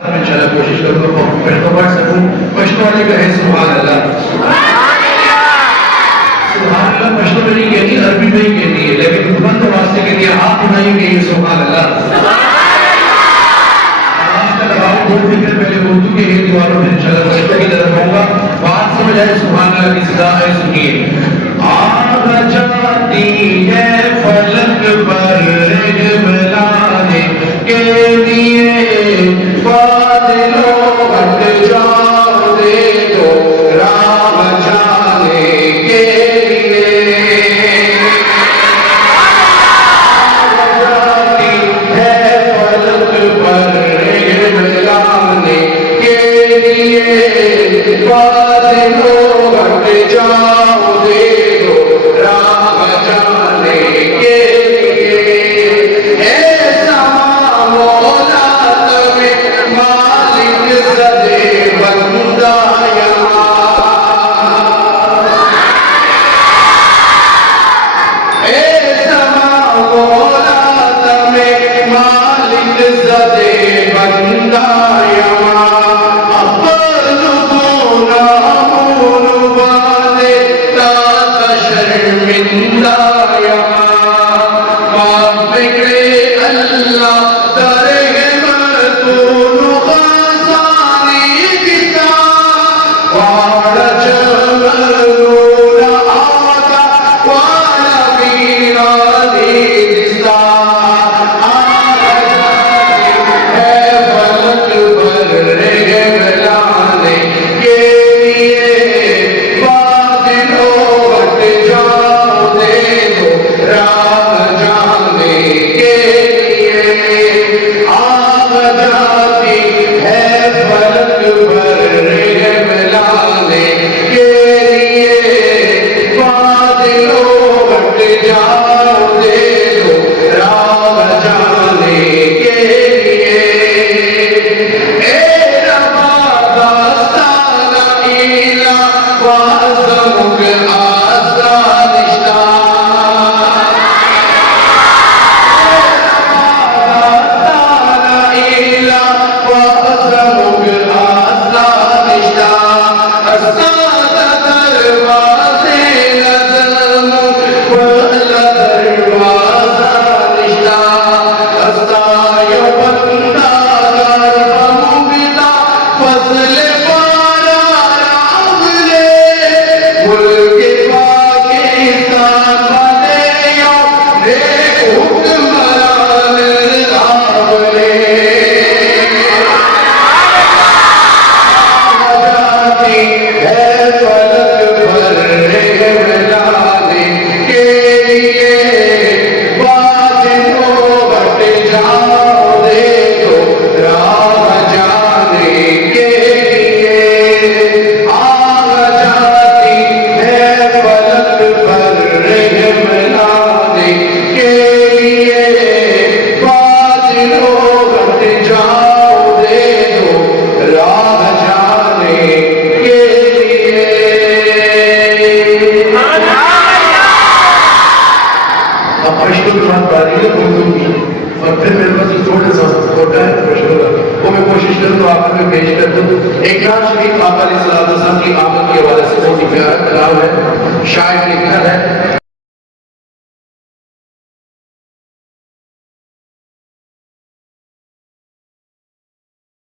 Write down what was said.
इंशाल्लाह कोशिश करूंगा पढ़ पढ़ सकूं। पश्तो वाले कहे सुभान अल्लाह। सुभान अल्लाह पश्तो में नहीं कहती, अरबी में ही कहती है, लेकिन बुलंद आवाज से कहती है, हाथ उठाइए कहिए सुभान अल्लाह। आवाज का दबाव बहुत फिक्र पहले उर्दू के हिंदी वालों में इंशाल्लाह पश्तो की तरफ आऊंगा। बात समझ आए सुभान अल्लाह की सदा है, सुनिए। आग जाती है फलक पर मिलाने के लिए, बादलों हट जाओ दे दो राह जाने के लिए। आग जाती है फलक पर मिलाने के लिए, बादलों हट जाओ दे दो राह जाने के लिए। ऐसा मौला तमें मालिक सदे बंदा यहाँ, ऐसा मौला तमें मालिक सदे बंदा यहाँ। शर्मिंदा यहाँ माफ करे अल्लाह दरे मर्दून खासानी किसा वाड़ा चमरूरा आका वाला बीरा दिसा। आगा जाती है फलक पर मिलाने के लिए, बादलों हट जाओ दे दो राह जाने के लिए। आग जाती है फलक पर मिलाने के लिए, बादलों हट जाओ दे दो राह जाने के लिए। ए रबा दास्ताना इला वाज़मुक आज़ादिश्ता, दास्ताना इला वाज़मुक आज़ादिश्ता। अस्तादा दरवाज़े नज़्म वला दरवाज़ा निश्ता। अस्तायो बंदा गर्भ मुबिता फज़ल पारा रावले, मुल्क पाकिस्तान बने यो रे हुक्मरान रावले। जाती है फलक पर मिलाने के लिए, बादलों हट जाओ दे दो राह जाने के लिए। आग जाती है फलक पर मिलाने के लिए, बादलों हट जाओ दे दो राह जाने के लिए। अब पश्तो की बात आ रही है उर्दू की, और फिर मेरे पास थोड़ा सा होता है पश्तो का, वो मैं कोशिश करूँ तो आखिर में पेश कर दूँ। एक नाम शरीफ आका अलैहिस्सलाम की आमद के हवाले से बहुत ही प्यारा कलाम है, शायद लिखा है।